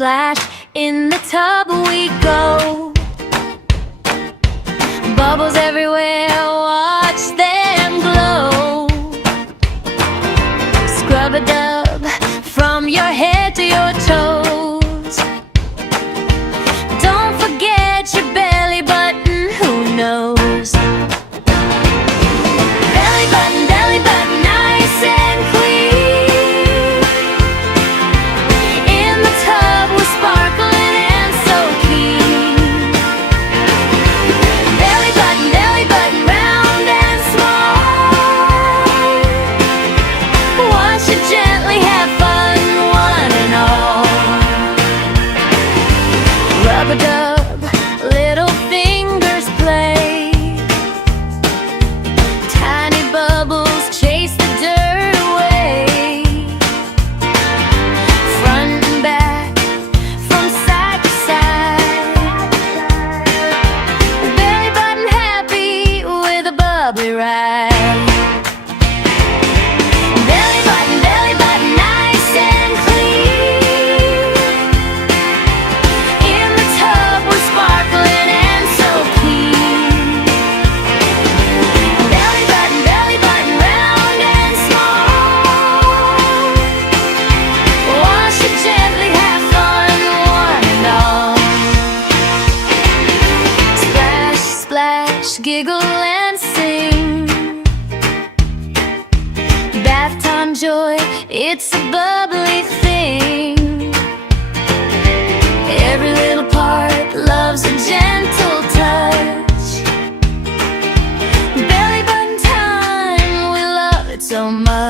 splash, in the tub we go. Bubbles everywhere, watch them glow. Scrub a dub from your head to your toes. Don't forget your belly button, who knows? Belly button, nice and clean. In the tub we're sparkling and so clean. Belly button, round and small. Watch it gently, have fun, one and all. Rub-a-dub, little fingers play. Tiny bubbles chase the dirt away. Front and back, from side to side. Belly button happy with a bubbly ride. Belly button, nice and clean. In the tub we're sparkling and so clean. Belly button, round and small. Wash it gently, have fun, one and all. Splash, splash, giggle and sing. Bath time joy, it's a bubbly thing. Every little part loves a gentle touch. Belly button time, we love it so much.